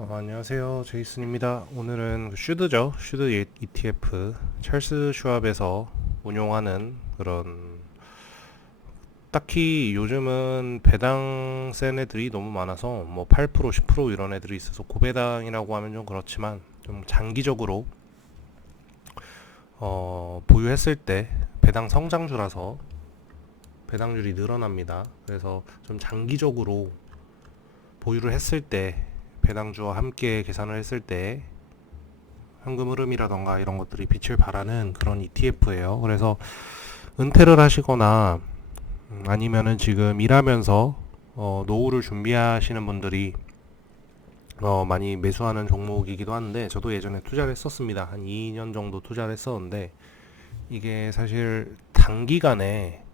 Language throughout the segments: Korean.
안녕하세요. 제이슨입니다. 오늘은 슈드죠. 슈드 ETF 찰스 슈왑에서 운용하는 그런, 딱히 요즘은 배당 센 애들이 너무 많아서 뭐 8%, 10% 이런 애들이 있어서 고배당이라고 하면 좀 그렇지만, 좀 장기적으로 보유했을 때 배당 성장주라서 배당률이 늘어납니다. 그래서 좀 장기적으로 보유를 했을 때, 배당주와 함께 계산을 했을 때 현금 흐름이라던가 이런 것들이 빛을 발하는 그런 ETF예요. 그래서 은퇴를 하시거나 아니면은 지금 일하면서 노후를 준비하시는 분들이 많이 매수하는 종목이기도 한데, 저도 예전에 투자를 했었습니다. 한 2년 정도 투자를 했었는데, 이게 사실 단기간에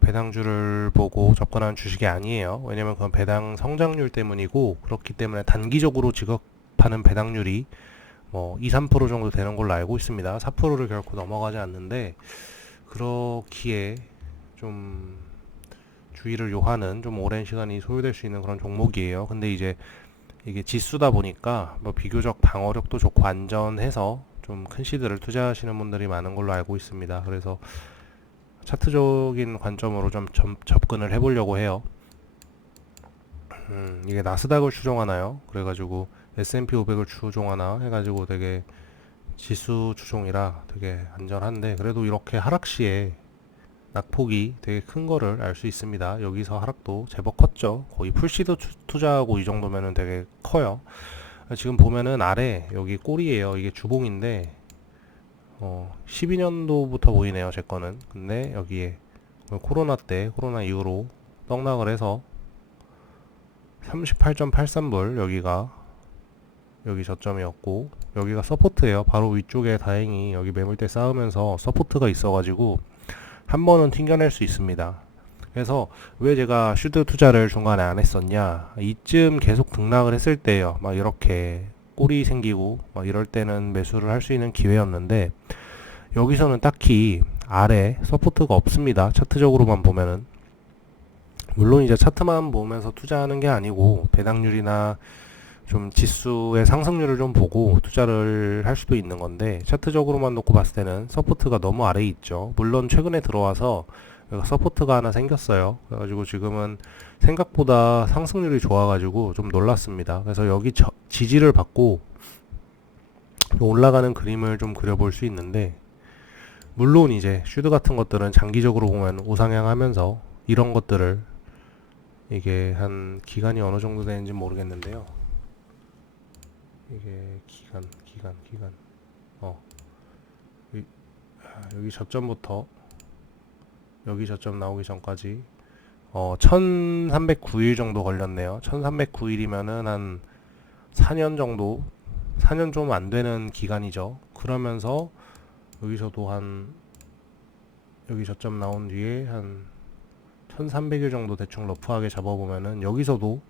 배당주를 보고 접근한 주식이 아니에요. 왜냐면 그건 배당 성장률 때문이고, 그렇기 때문에 단기적으로 지급하는 배당률이 뭐 2, 3% 정도 되는 걸로 알고 있습니다. 4%를 결코 넘어가지 않는데, 그렇기에 좀 주의를 요하는, 좀 오랜 시간이 소요될 수 있는 그런 종목이에요. 근데 이제 이게 지수다 보니까 뭐 비교적 방어력도 좋고 안전해서 좀 큰 시드를 투자하시는 분들이 많은 걸로 알고 있습니다. 그래서 차트적인 관점으로 좀 접근을 해보려고 해요. 이게 나스닥을 추종하나요? 그래가지고 S&P 500을 추종하나 해가지고 되게 지수 추종이라 되게 안전한데, 그래도 이렇게 하락 시에 낙폭이 되게 큰 거를 알 수 있습니다. 여기서 하락도 제법 컸죠. 거의 풀시드 투자하고 이 정도면은 되게 커요. 지금 보면은 아래 여기 꼬리예요. 이게 주봉인데 12년도부터 보이네요, 제 거는. 근데 여기에 코로나 때, 코로나 이후로 떡락을 해서 38.83불, 여기 저점이었고, 여기가 서포트예요. 바로 위쪽에 다행히 여기 매물대 쌓으면서 서포트가 있어가지고 한 번은 튕겨낼 수 있습니다. 그래서 왜 제가 슈드 투자를 중간에 안 했었냐, 이쯤 계속 등락을 했을 때요, 막 이렇게 꼬리 생기고 막 이럴 때는 매수를 할 수 있는 기회였는데, 여기서는 딱히 아래 서포트가 없습니다. 차트적으로만 보면은. 물론 이제 차트만 보면서 투자하는 게 아니고 배당률이나 좀 지수의 상승률을 좀 보고 투자를 할 수도 있는 건데, 차트적으로만 놓고 봤을 때는 서포트가 너무 아래에 있죠. 물론 최근에 들어와서 서포트가 하나 생겼어요. 그래가지고 지금은 생각보다 상승률이 좋아가지고 좀 놀랐습니다. 그래서 여기 지지를 받고 올라가는 그림을 좀 그려볼 수 있는데, 물론 이제 슈드 같은 것들은 장기적으로 보면 우상향하면서 이런 것들을, 이게 한 기간이 어느 정도 되는지 모르겠는데요. 이게 기간. 어, 여기 저점부터 여기 저점 나오기 전까지 1309일 정도 걸렸네요. 1309일이면은 한 4년 정도, 4년 좀 안 되는 기간이죠. 그러면서 여기서도 한, 여기 저점 나온 뒤에 한 1300일 정도 대충 러프하게 잡아보면은, 여기서도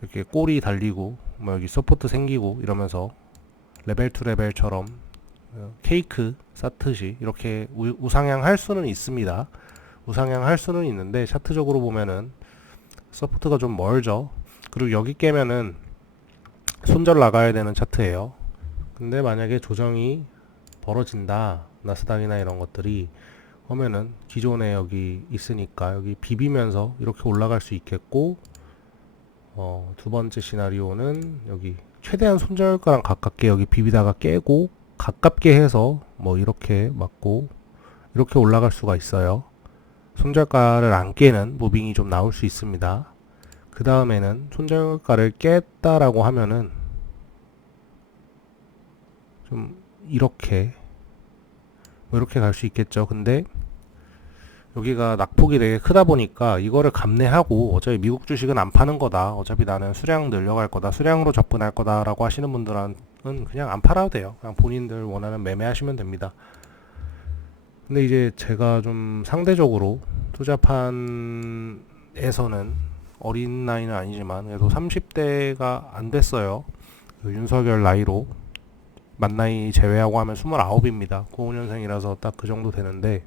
이렇게 꼬리 달리고 뭐 여기 서포트 생기고 이러면서 레벨 투 레벨처럼 케이크 쌓듯이 이렇게 우상향 할 수는 있습니다. 우상향 할 수는 있는데 차트적으로 보면은 서포트가 좀 멀죠. 그리고 여기 깨면은 손절 나가야 되는 차트예요. 근데 만약에 조정이 벌어진다, 나스닥이나 이런 것들이 하면은 기존에 여기 있으니까 여기 비비면서 이렇게 올라갈 수 있겠고, 두 번째 시나리오는 여기 최대한 손절가랑 가깝게 여기 비비다가 깨고 가깝게 해서 뭐 이렇게 맞고 이렇게 올라갈 수가 있어요. 손절가를 안 깨는 무빙이 좀 나올 수 있습니다. 그 다음에는 손절가를 깼다라고 하면은 좀 이렇게 뭐 이렇게 갈 수 있겠죠. 근데 여기가 낙폭이 되게 크다 보니까 이거를 감내하고, 어차피 미국 주식은 안 파는 거다, 어차피 나는 수량 늘려갈 거다, 수량으로 접근할 거다라고 하시는 분들은 그냥 안 팔아도 돼요. 그냥 본인들 원하는 매매하시면 됩니다. 근데 이제 제가 좀 상대적으로 투자판에서는 어린 나이는 아니지만 그래도 30대가 안 됐어요. 그 윤석열 나이로 만 나이 제외하고 하면 29입니다. 95년생이라서 딱 그 정도 되는데,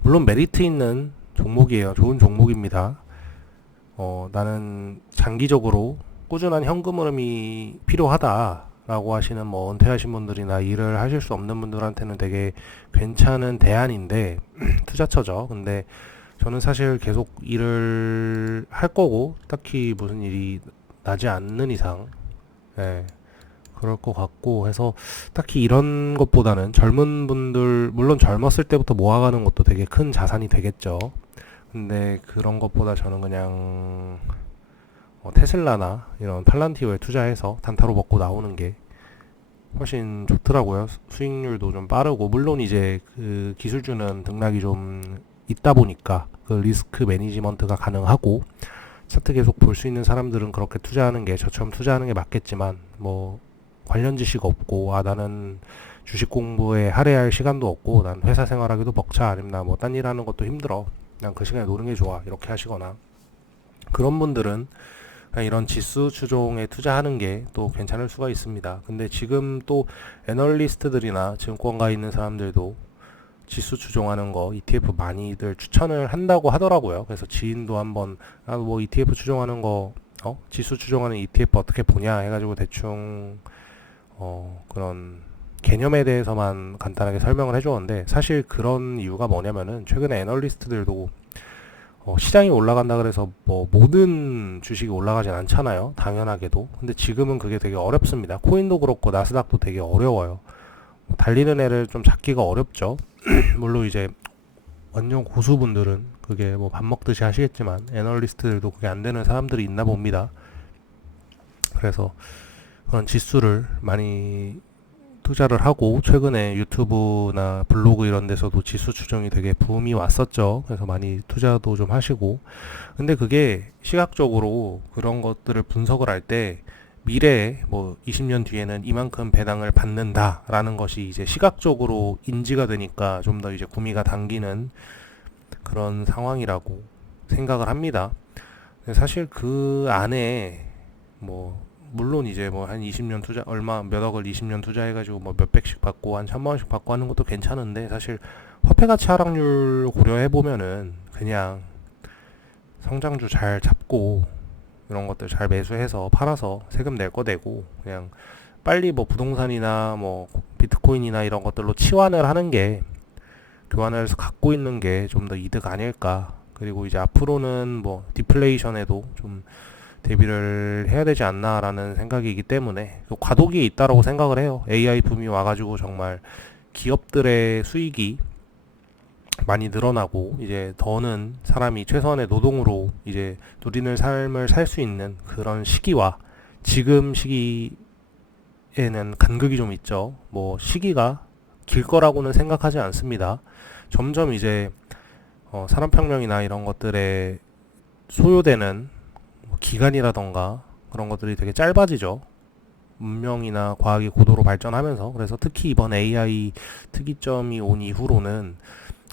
물론 메리트 있는 종목이에요. 좋은 종목입니다. 나는 장기적으로 꾸준한 현금 흐름이 필요하다라고 하시는 뭐 은퇴하신 분들이나 일을 하실 수 없는 분들한테는 되게 괜찮은 대안인데 투자처죠. 근데 저는 사실 계속 일을 할 거고 딱히 무슨 일이 나지 않는 이상 예, 그럴 것 같고 해서 딱히 이런 것보다는 젊은 분들 물론 젊었을 때부터 모아가는 것도 되게 큰 자산이 되겠죠. 근데 그런 것보다 저는 그냥 테슬라나 이런 팔란티오에 투자해서 단타로 먹고 나오는 게 훨씬 좋더라고요. 수익률도 좀 빠르고 물론 이제 그 기술주는 등락이 좀 있다 보니까 그 리스크 매니지먼트가 가능하고 차트 계속 볼 수 있는 사람들은 그렇게 투자하는 게 저처럼 투자하는 게 맞겠지만 뭐 관련 지식 없고 나는 주식 공부에 할애할 시간도 없고 난 회사 생활하기도 벅차 아니면 나 뭐 딴 일 하는 것도 힘들어 난 그 시간에 노는 게 좋아 이렇게 하시거나 그런 분들은 그냥 이런 지수 추종에 투자하는 게 또 괜찮을 수가 있습니다. 근데 지금 또 애널리스트들이나 증권가에 있는 사람들도 지수 추종하는 거 ETF 많이들 추천을 한다고 하더라고요. 그래서 지인도 한번 뭐 ETF 추종하는 거 지수 추종하는 ETF 어떻게 보냐 해가지고 대충 그런 개념에 대해서만 간단하게 설명을 해주었는데 사실 그런 이유가 뭐냐면은 최근에 애널리스트들도 시장이 올라간다 그래서 뭐 모든 주식이 올라가진 않잖아요. 당연하게도. 근데 지금은 그게 되게 어렵습니다. 코인도 그렇고 나스닥도 되게 어려워요. 달리는 애를 좀 잡기가 어렵죠. 물론 이제 완전 고수분들은 그게 뭐 밥 먹듯이 하시겠지만 애널리스트들도 그게 안 되는 사람들이 있나 봅니다. 그래서 그런 지수를 많이 투자를 하고 최근에 유튜브나 블로그 이런 데서도 지수 추정이 되게 붐이 왔었죠. 그래서 많이 투자도 좀 하시고 근데 그게 시각적으로 그런 것들을 분석을 할 때 미래에 뭐 20년 뒤에는 이만큼 배당을 받는다라는 것이 이제 시각적으로 인지가 되니까 좀 더 이제 구미가 당기는 그런 상황이라고 생각을 합니다. 사실 그 안에 뭐 물론 이제 뭐 한 20년 투자 얼마 몇 억을 20년 투자해가지고 뭐 몇백씩 받고 한 1,000만 원씩 받고 하는 것도 괜찮은데 사실 화폐 가치 하락률 고려해 보면은 그냥 성장주 잘 잡고 이런 것들 잘 매수해서 팔아서 세금 낼 거 내고 그냥 빨리 뭐 부동산이나 뭐 비트코인이나 이런 것들로 치환을 하는 게 교환을 해서 갖고 있는 게 좀 더 이득 아닐까. 그리고 이제 앞으로는 뭐 디플레이션에도 좀 대비를 해야 되지 않나라는 생각이기 때문에 과도기에 있다라고 생각을 해요. AI 붐이 와가지고 정말 기업들의 수익이 많이 늘어나고 이제 더는 사람이 최소한의 노동으로 이제 누리는 삶을 살 수 있는 그런 시기와 지금 시기에는 간극이 좀 있죠. 뭐 시기가 길 거라고는 생각하지 않습니다. 점점 이제 산업혁명이나 이런 것들에 소요되는 기간이라던가 그런 것들이 되게 짧아지죠. 문명이나 과학이 고도로 발전하면서 그래서 특히 이번 AI 특이점이 온 이후로는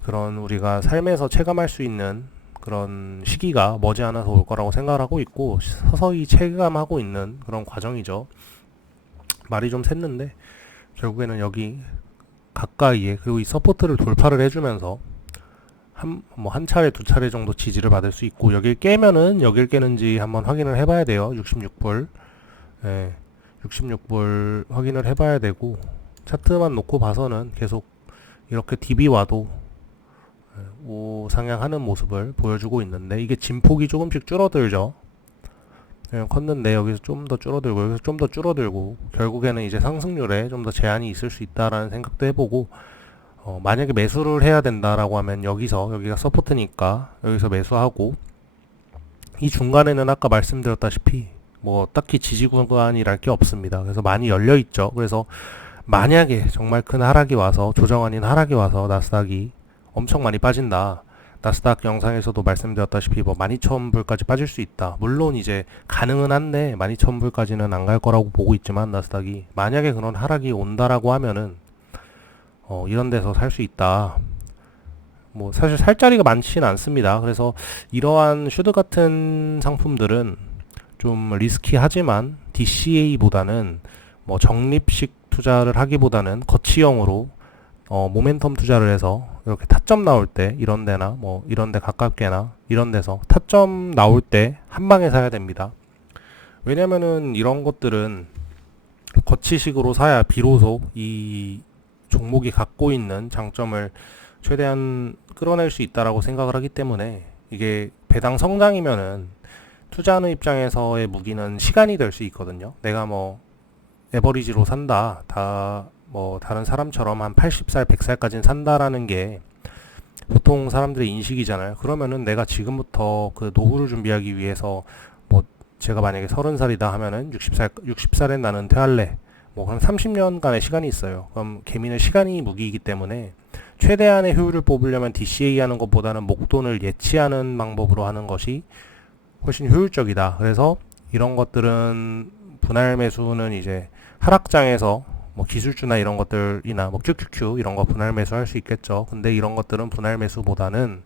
그런 우리가 삶에서 체감할 수 있는 그런 시기가 머지않아서 올 거라고 생각을 하고 있고 서서히 체감하고 있는 그런 과정이죠. 말이 좀 샜는데 결국에는 여기 가까이에 그리고 이 서포트를 돌파를 해주면서 한 차례 두 차례 정도 지지를 받을 수 있고 여길 깨면은 여길 깨는지 한번 확인을 해봐야 돼요. 66불 66불 확인을 해봐야 되고 차트만 놓고 봐서는 계속 이렇게 DB 와도 상향하는 모습을 보여주고 있는데 이게 진폭이 조금씩 줄어들죠. 컸는데 여기서 좀 더 줄어들고 여기서 좀 더 줄어들고 결국에는 이제 상승률에 좀 더 제한이 있을 수 있다라는 생각도 해보고 만약에 매수를 해야 된다라고 하면 여기가 서포트니까 여기서 매수하고 이 중간에는 아까 말씀드렸다시피 뭐 딱히 지지 구간이랄 게 없습니다. 그래서 많이 열려 있죠. 그래서 만약에 정말 큰 하락이 와서 조정 아닌 하락이 와서 나스닥이 엄청 많이 빠진다. 나스닥 영상에서도 말씀드렸다시피 뭐 12,000불까지 빠질 수 있다. 물론 이제 가능은 한데 12,000불까지는 안 갈 거라고 보고 있지만 나스닥이 만약에 그런 하락이 온다라고 하면은 이런 데서 살 수 있다. 뭐 사실 살 자리가 많지는 않습니다. 그래서 이러한 슈드 같은 상품들은 좀 리스키하지만 DCA보다는 뭐 적립식 투자를 하기보다는 거치형으로 모멘텀 투자를 해서 이렇게 타점 나올 때 이런 데나 뭐 이런 데 가깝게나 이런 데서 타점 나올 때 한 방에 사야 됩니다. 왜냐면은 이런 것들은 거치식으로 사야 비로소 이 종목이 갖고 있는 장점을 최대한 끌어낼 수 있다라고 생각을 하기 때문에, 이게 배당 성장이면은 투자하는 입장에서의 무기는 시간이 될 수 있거든요. 내가 뭐 에버리지로 산다, 다 뭐 다른 사람처럼 한 80살, 100살까지는 산다라는 게 보통 사람들의 인식이잖아요. 그러면은 내가 지금부터 그 노후를 준비하기 위해서, 뭐 제가 만약에 30살이다 하면은 60살엔 나는 퇴할래, 뭐 한 30년간의 시간이 있어요. 그럼 개미는 시간이 무기이기 때문에 최대한의 효율을 뽑으려면 DCA 하는 것보다는 목돈을 예치하는 방법으로 하는 것이 훨씬 효율적이다. 그래서 이런 것들은, 분할 매수는 이제 하락장에서 뭐 기술주나 이런 것들이나 뭐 QQQ 이런 거 분할 매수할 수 있겠죠. 근데 이런 것들은 분할 매수보다는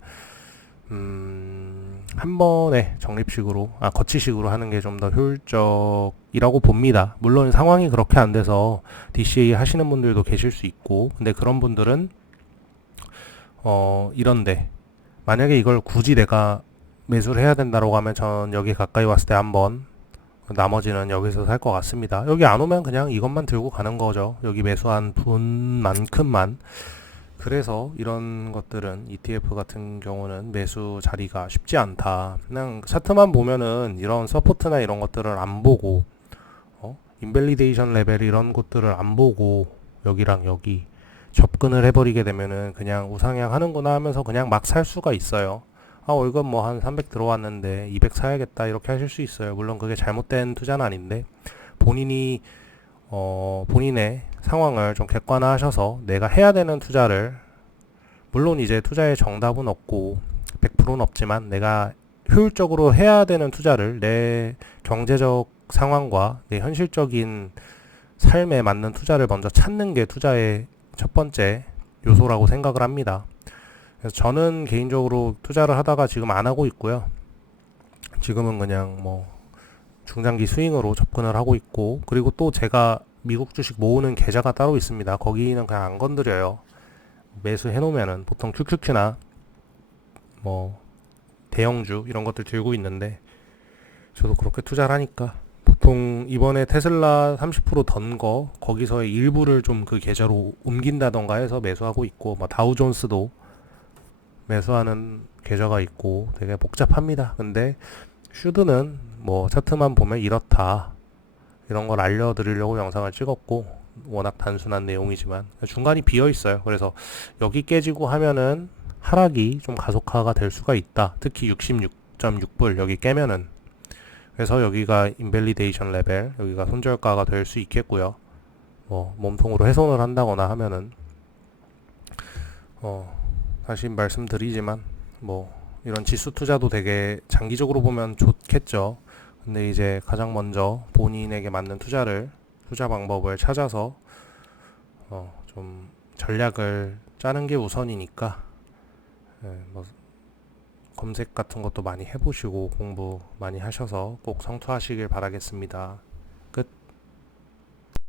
한 번에 적립식으로, 거치식으로 하는 게 좀 더 효율적이라고 봅니다. 물론 상황이 그렇게 안 돼서 DCA 하시는 분들도 계실 수 있고, 근데 그런 분들은 이런데 만약에 이걸 굳이 내가 매수를 해야 된다고 하면 전 여기 가까이 왔을 때 한번, 나머지는 여기서 살 것 같습니다. 여기 안 오면 그냥 이것만 들고 가는 거죠. 여기 매수한 분만큼만. 그래서 이런 것들은, ETF 같은 경우는 매수 자리가 쉽지 않다. 그냥 차트만 보면은 이런 서포트나 이런 것들을 안 보고, 인밸리데이션 레벨 이런 것들을 안 보고 여기랑 여기 접근을 해버리게 되면은 그냥 우상향 하는구나 하면서 그냥 막 살 수가 있어요. 이건 뭐 한 300 들어왔는데 200 사야겠다, 이렇게 하실 수 있어요. 물론 그게 잘못된 투자는 아닌데, 본인이 본인의 상황을 좀 객관화하셔서 내가 해야 되는 투자를, 물론 이제 투자의 정답은 없고 100%는 없지만 내가 효율적으로 해야 되는 투자를, 내 경제적 상황과 내 현실적인 삶에 맞는 투자를 먼저 찾는 게 투자의 첫 번째 요소라고 생각을 합니다. 그래서 저는 개인적으로 투자를 하다가 지금 안 하고 있고요. 지금은 그냥 뭐 중장기 스윙으로 접근을 하고 있고, 그리고 또 제가 미국 주식 모으는 계좌가 따로 있습니다. 거기는 그냥 안 건드려요. 매수해 놓으면은 보통 QQQ나 뭐 대형주 이런 것들 들고 있는데, 저도 그렇게 투자를 하니까 보통 이번에 테슬라 30% 던 거, 거기서의 일부를 좀 그 계좌로 옮긴다던가 해서 매수하고 있고, 뭐 다우존스도 매수하는 계좌가 있고, 되게 복잡합니다. 근데 슈드는 뭐 차트만 보면 이렇다, 이런 걸 알려드리려고 영상을 찍었고, 워낙 단순한 내용이지만 중간이 비어 있어요. 그래서 여기 깨지고 하면은 하락이 좀 가속화가 될 수가 있다. 특히 66.6불 여기 깨면은. 그래서 여기가 인밸리데이션 레벨, 여기가 손절가가 될 수 있겠고요. 뭐 몸통으로 훼손을 한다거나 하면은 다시 말씀드리지만, 뭐 이런 지수 투자도 되게 장기적으로 보면 좋겠죠. 근데 이제 가장 먼저 본인에게 맞는 투자 방법을 찾아서 좀 전략을 짜는 게 우선이니까, 뭐 검색 같은 것도 많이 해보시고 공부 많이 하셔서 꼭 성투하시길 바라겠습니다.